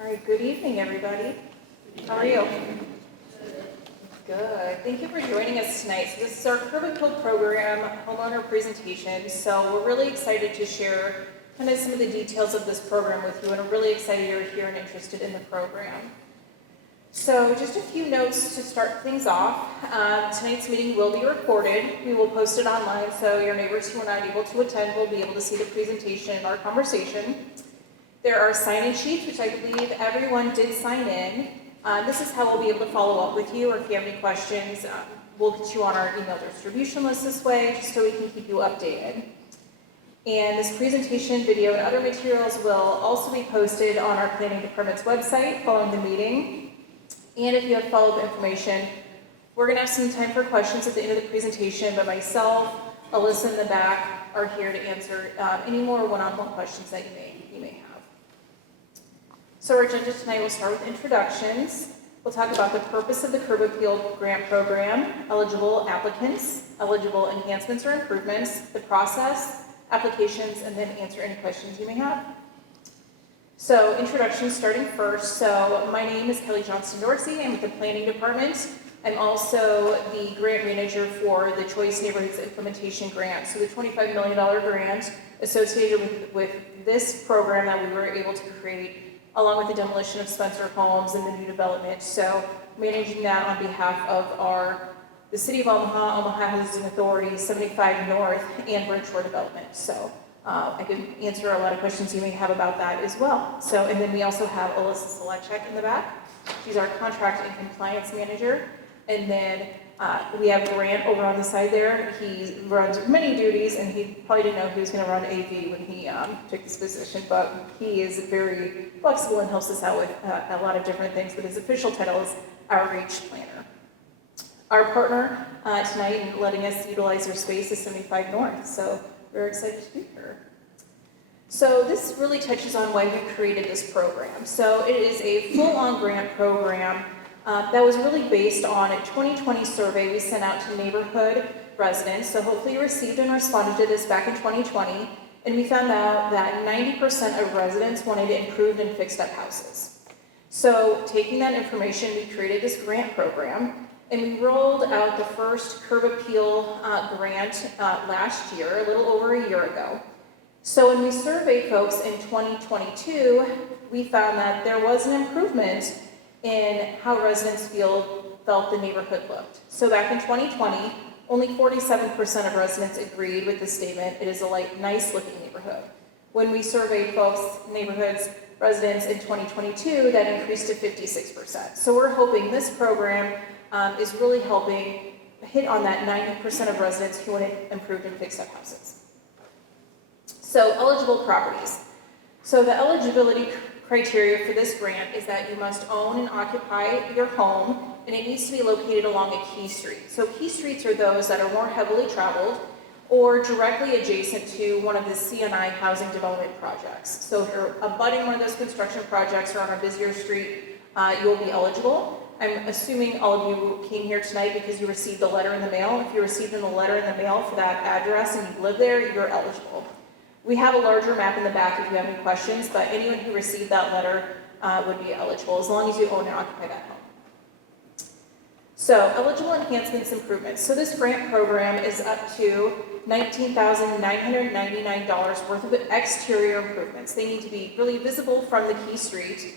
All right, good evening, everybody. How are you? Good. Thank you for joining us tonight. So this is our Curb Appeal Program homeowner presentation. So we're really excited to share kind of some of the details of this program with you, and I'm really excited you're here and interested in the program. So just a few notes to start things off. Tonight's meeting will be recorded. We will post it online, so your neighbors who are not able to attend will be able to see the presentation and our conversation. There are sign-in sheets, which I believe everyone did sign in. This is how we'll be able to follow up with you, or if you have any questions, we'll get you on our email distribution list this way, just so we can keep you updated. And this presentation, video, and other materials will also be posted on our planning department's website following the meeting. And if you have follow-up information, we're going to have some time for questions at the end of the presentation, but myself, Alyssa in the back, are here to answer any more one-on-one questions that you may have. So our agenda tonight will start with introductions. We'll talk about the purpose of the Curb Appeal Grant Program, eligible applicants, eligible enhancements or improvements, the process, applications, and then answer any questions you may have. So introductions starting first. So my name is Kelly Johnston-Dorsey. I'm with the Planning Department. I'm also the grant manager for the Choice Neighborhoods Implementation Grant. So the $25 million grant associated with this program that we were able to create along with the demolition of Spencer Homes and the new development. So managing that on behalf of the City of Omaha, Omaha Housing Authority, 75 North, and Bridgeshore Development. So I can answer a lot of questions you may have about that as well. So, and then we also have Alyssa Selechek in the back. She's our contract and compliance manager. And then we have Grant over on the side there. He runs many duties, and he probably didn't know he was going to run AV when he took this position, but he is very flexible and helps us out with a lot of different things, but his official title is Outreach Planner. Our partner tonight in letting us utilize their space is 75 North, so we're excited to be here. So this really touches on why we created this program. So it is a full-on grant program that was really based on a 2020 survey we sent out to neighborhood residents. So hopefully you received and responded to this back in 2020. And we found out that 90% of residents wanted improved and fixed up houses. So taking that information, we created this grant program, and we rolled out the first Curb Appeal grant last year, a little over a year ago. So when we surveyed folks in 2022, we found that there was an improvement in how residents felt the neighborhood looked. So back in 2020, only 47% of residents agreed with the statement, it is a nice looking neighborhood. When we surveyed folks, residents in 2022, that increased to 56%. So we're hoping this program is really helping hit on that 90% of residents who want improved and fixed up houses. So eligible properties. So the eligibility criteria for this grant is that you must own and occupy your home, and it needs to be located along a key street. So key streets are those that are more heavily traveled or directly adjacent to one of the CNI housing development projects. So if you're abutting one of those construction projects or on a busier street, you'll be eligible. I'm assuming all of you came here tonight because you received a letter in the mail. If you received a letter in the mail for that address and you live there, you're eligible. We have a larger map in the back if you have any questions, but anyone who received that letter would be eligible as long as you own and occupy that home. So eligible enhancements improvements. So this grant program is up to $19,999 worth of exterior improvements. They need to be really visible from the key street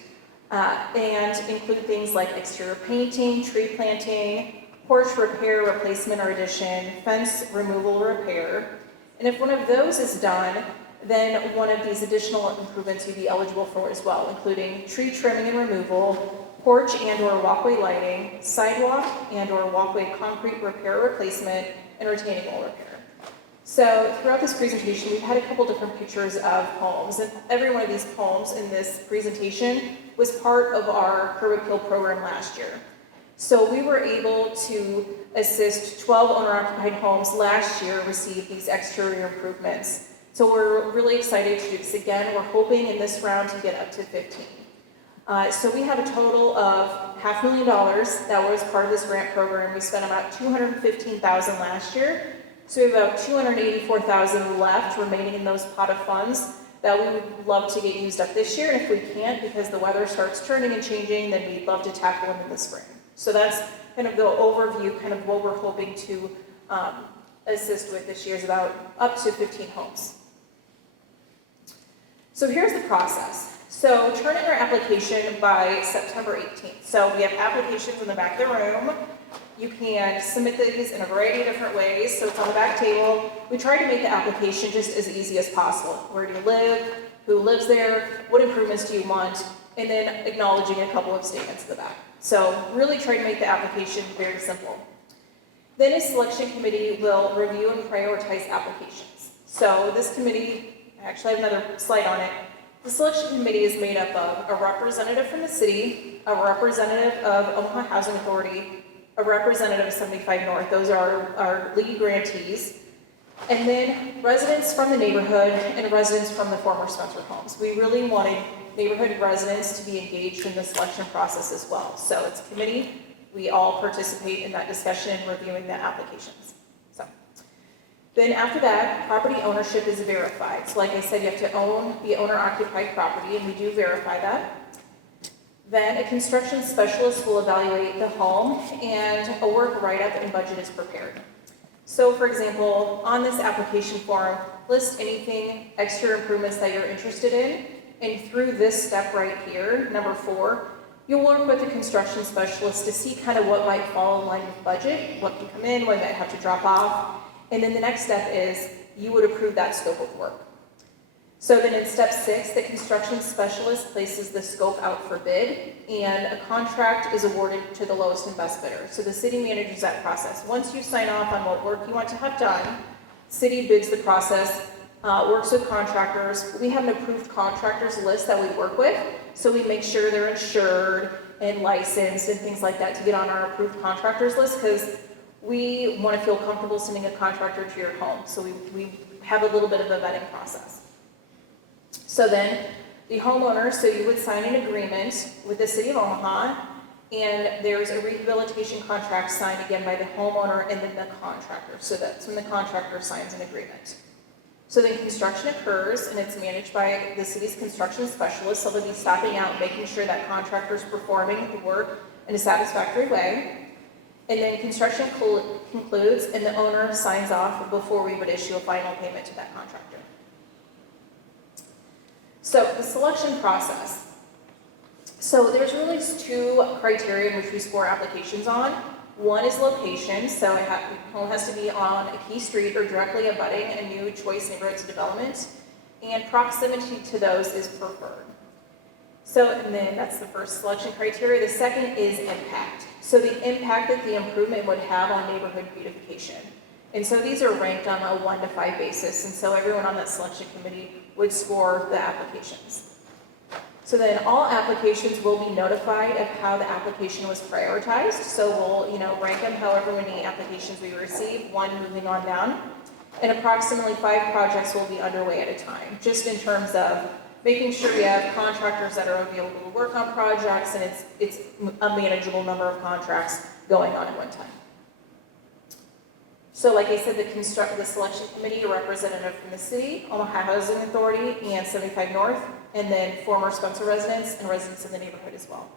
and include things like exterior painting, tree planting, porch repair, replacement or addition, fence removal or repair. And if one of those is done, then one of these additional improvements you'd be eligible for as well, including tree trimming and removal, porch and or walkway lighting, sidewalk and or walkway concrete repair or replacement, and retaining wall repair. So throughout this presentation, we've had a couple different pictures of homes, and every one of these homes in this presentation was part of our Curb Appeal program last year. So we were able to assist 12 owner-occupied homes last year receive these exterior improvements. So we're really excited to do this again. We're hoping in this round to get up to 15. So we have a total of $500,000 that was part of this grant program. We spent about $215,000 last year. So we have about $284,000 left remaining in those pot of funds that we would love to get used up this year, and if we can't, because the weather starts turning and changing, then we'd love to tackle them in the spring. So that's kind of the overview, kind of what we're hoping to assist with this year is about up to 15 homes. So here's the process. So turn in our application by September 18th. So we have applications in the back of the room. You can submit these in a variety of different ways. So it's on the back table. We try to make the application just as easy as possible. Where do you live? Who lives there? What improvements do you want? And then acknowledging a couple of statements in the back. So really try to make the application very simple. Then a selection committee will review and prioritize applications. So this committee, I actually have another slide on it. The selection committee is made up of a representative from the city, a representative of Omaha Housing Authority, a representative of 75 North. Those are our lead grantees. And then residents from the neighborhood and residents from the former Spencer homes. We really wanted neighborhood residents to be engaged in the selection process as well. So it's a committee. We all participate in that discussion and reviewing the applications. So then after that, property ownership is verified. So like I said, you have to be owner-occupied property, and we do verify that. Then a construction specialist will evaluate the home, and a work write-up and budget is prepared. So for example, on this application form, list anything extra improvements that you're interested in, and through this step right here, number 4, you'll work with a construction specialist to see kind of what might fall in line with budget, what can come in, what might have to drop off, and then the next step is you would approve that scope of work. So then in step 6, the construction specialist places the scope out for bid, and a contract is awarded to the lowest and best bidder. So the city manages that process. Once you sign off on what work you want to have done, city bids the process, works with contractors. We have an approved contractors list that we work with, so we make sure they're insured and licensed and things like that to get on our approved contractors list, because we want to feel comfortable sending a contractor to your home. So we have a little bit of a vetting process. So then the homeowner, so you would sign an agreement with the city of Omaha, and there's a rehabilitation contract signed again by the homeowner and then the contractor. So that's when the contractor signs an agreement. So then construction occurs, and it's managed by the city's construction specialist, so they'll be stopping out and making sure that contractor's performing the work in a satisfactory way. And then construction concludes, and the owner signs off before we would issue a final payment to that contractor. So the selection process. So there's really 2 criteria in which we score applications on. One is location, so the home has to be on a key street or directly abutting a new choice neighborhood development, and proximity to those is preferred. So, and then that's the first selection criteria. The second is impact. So the impact that the improvement would have on neighborhood beautification. And so these are ranked on a 1 to 5 basis, and so everyone on that selection committee would score the applications. So then all applications will be notified of how the application was prioritized. So we'll, rank them however many applications we receive, 1 moving on down. And approximately 5 projects will be underway at a time, just in terms of making sure we have contractors that are available to work on projects, and it's a manageable number of contracts going on at one time. So like I said, the selection committee, a representative from the city, Omaha Housing Authority, and 75 North, and then former Spencer residents and residents in the neighborhood as well.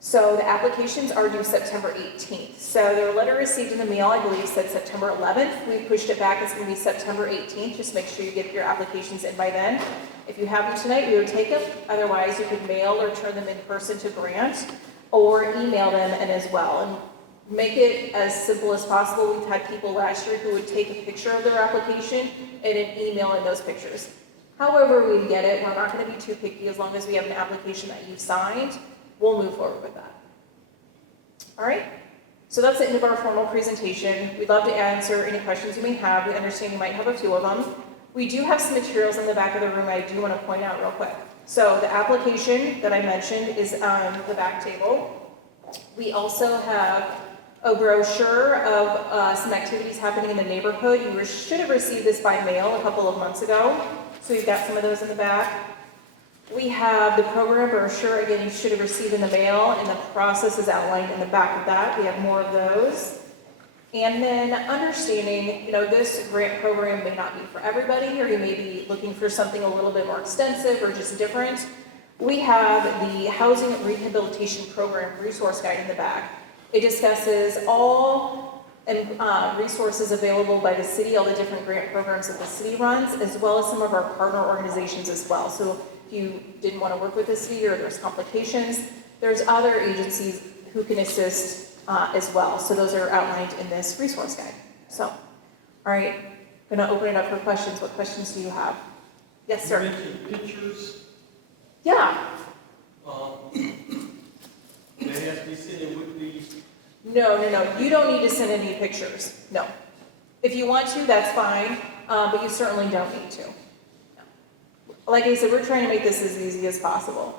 So the applications are due September 18th. So their letter received in the mail, I believe, said September 11th. We pushed it back. It's going to be September 18th. Just make sure you get your applications in by then. If you have them tonight, we would take them. Otherwise, you could mail or turn them in person to Grant, or email them in as well. And make it as simple as possible. We've had people last year who would take a picture of their application and then email in those pictures. However we get it, we're not going to be too picky. As long as we have an application that you've signed, we'll move forward with that. All right, so that's the end of our formal presentation. We'd love to answer any questions you may have. We understand you might have a few of them. We do have some materials in the back of the room I do want to point out real quick. So the application that I mentioned is on the back table. We also have a brochure of some activities happening in the neighborhood. You should have received this by mail a couple of months ago. So we've got some of those in the back. We have the program brochure, again, you should have received in the mail, and the process is outlined in the back of that. We have more of those. And then understanding, this grant program may not be for everybody, or you may be looking for something a little bit more extensive or just different. We have the Housing Rehabilitation Program Resource Guide in the back. It discusses all resources available by the city, all the different grant programs that the city runs, as well as some of our partner organizations as well. So if you didn't want to work with the city or there's complications, there's other agencies who can assist as well. So those are outlined in this resource guide. So, all right, I'm going to open it up for questions. What questions do you have? Yes, sir. You mentioned pictures. Yeah. They have to be sent in with these. No. You don't need to send any pictures. No. If you want to, that's fine, but you certainly don't need to. No. Like I said, we're trying to make this as easy as possible.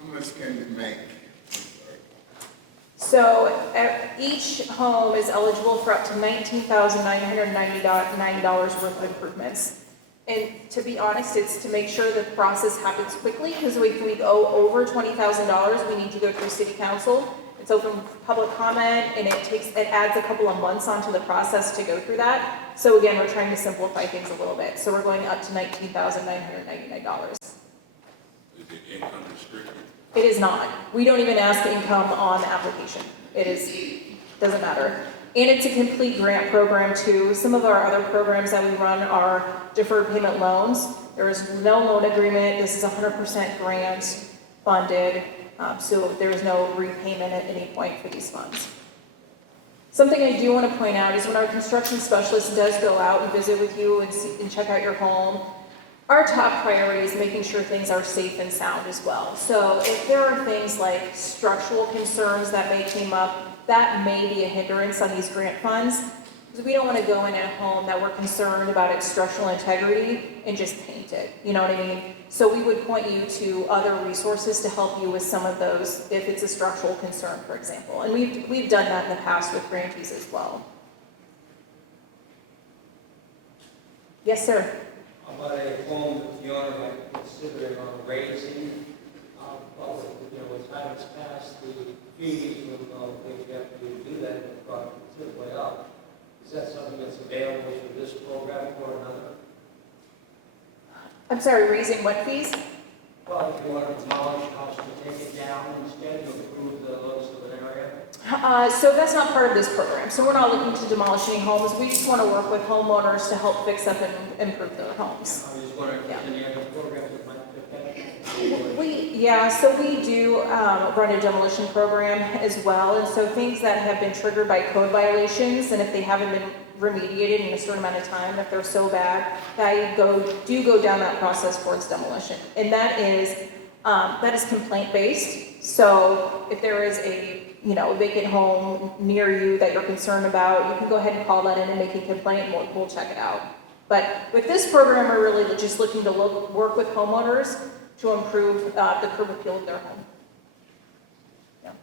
How much can you make? So each home is eligible for up to $19,999 worth of improvements. And to be honest, it's to make sure the process happens quickly, because if we go over $20,000, we need to go through city council. It's open for public comment, and it adds a couple of months onto the process to go through that. So again, we're trying to simplify things a little bit. So we're going up to $19,999. Is it income restricted? It is not. We don't even ask income on the application. Doesn't matter. And it's a complete grant program too. Some of our other programs that we run are deferred payment loans. There is no loan agreement. This is 100% grant funded. So there is no repayment at any point for these funds. Something I do want to point out is when our construction specialist does go out and visit with you and check out your home, our top priority is making sure things are safe and sound as well. So if there are things like structural concerns that may come up, that may be a hindrance on these grant funds, because we don't want to go in a home that we're concerned about its structural integrity and just paint it, you know what I mean? So we would point you to other resources to help you with some of those if it's a structural concern, for example. And we've done that in the past with grantees as well. Yes, sir. How about a home that the owner might consider raising? As times past, the fees will they have to do that and probably considerably up. Is that something that's available for this program or another? I'm sorry, raising what fees? Well, if you want to demolish a house and take it down instead to improve the looks of an area? So that's not part of this program. So we're not looking to demolish any homes. We just want to work with homeowners to help fix up and improve their homes. I was just wondering if there's any other programs that might fit that. So we do run a demolition program as well. And so things that have been triggered by code violations, and if they haven't been remediated in a certain amount of time, if they're so bad, that do go down that process towards demolition. And that is complaint-based. So if there is a vacant home near you that you're concerned about, you can go ahead and call that in and make a complaint, and we'll check it out. But with this program, we're really just looking to work with homeowners to improve the curb appeal of their home. Yeah.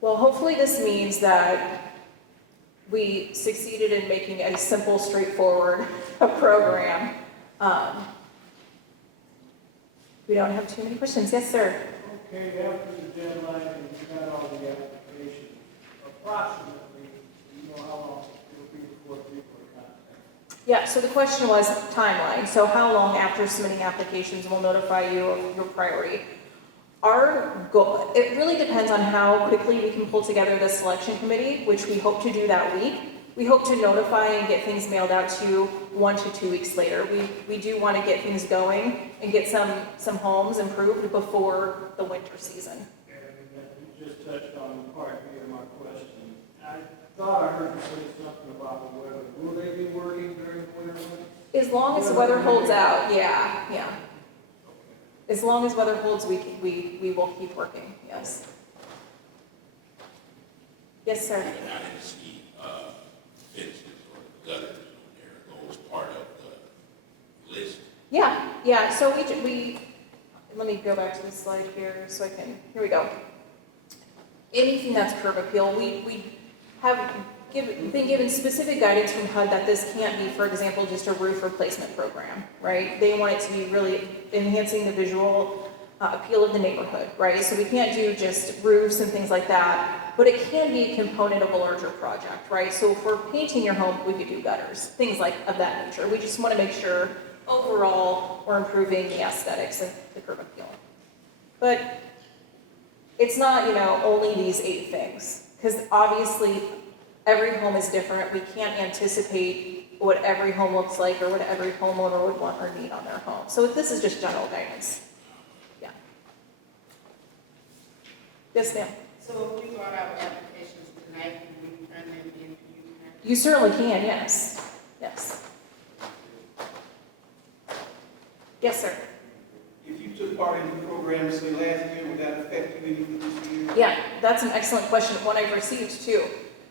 Well, hopefully this means that we succeeded in making a simple, straightforward program. We don't have too many questions. Yes, sir. Okay, after the deadline and you got all the applications, approximately, you know how long it will be before people are contacted? Yeah, so the question was timeline. So how long after submitting applications will notify you of your priority? Our goal, it really depends on how quickly we can pull together the selection committee, which we hope to do that week. We hope to notify and get things mailed out to you 1 to 2 weeks later. We do want to get things going and get some homes improved before the winter season. And you just touched on part B of my question. I thought I heard you say something about the weather. Will they be working during the winter months? As long as the weather holds out, yeah. As long as weather holds, we will keep working, yes. Yes, sir. And I didn't see fences or gutters on there. Those part of the list. Yeah, so we let me go back to the slide here so I can, here we go. Anything that's curb appeal, we have been given specific guidance from HUD that this can't be, for example, just a roof replacement program, right? They want it to be really enhancing the visual appeal of the neighborhood, right? So we can't do just roofs and things like that, but it can be a component of a larger project, right? So if we're painting your home, we could do gutters, things like of that nature. We just want to make sure overall we're improving the aesthetics and the curb appeal. But it's not, only these 8 things, because obviously every home is different. We can't anticipate what every home looks like or what every homeowner would want or need on their home. So this is just general guidance. Yeah. Yes, ma'am. So if we brought our applications tonight, can we turn them in to you? You certainly can, yes. Yes. Yes, sir. If you took part in the program, say last year, would that affect you any for this year? Yeah, that's an excellent question, one I've received too.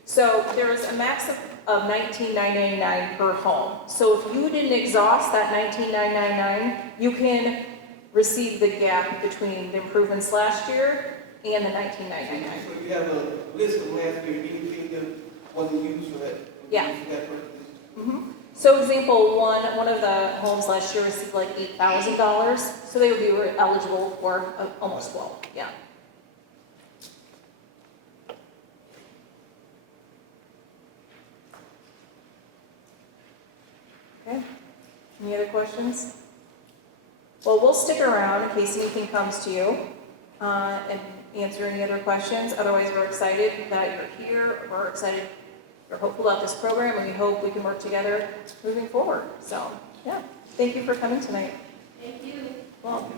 So there is a max of $19,999 per home. So if you didn't exhaust that $19,999, you can receive the gap between the improvements last year and the $19,999. So you have a list of last year, anything that wasn't used for that? Yeah. For that purpose? Mm-hmm. So example one of the homes last year received like $8,000, so they would be eligible for almost 12, yeah. Okay, any other questions? Well, we'll stick around in case anything comes to you and answer any other questions. Otherwise, we're excited that you're here. We're excited, we're hopeful about this program, and we hope we can work together moving forward. So, yeah, thank you for coming tonight. Thank you. Well.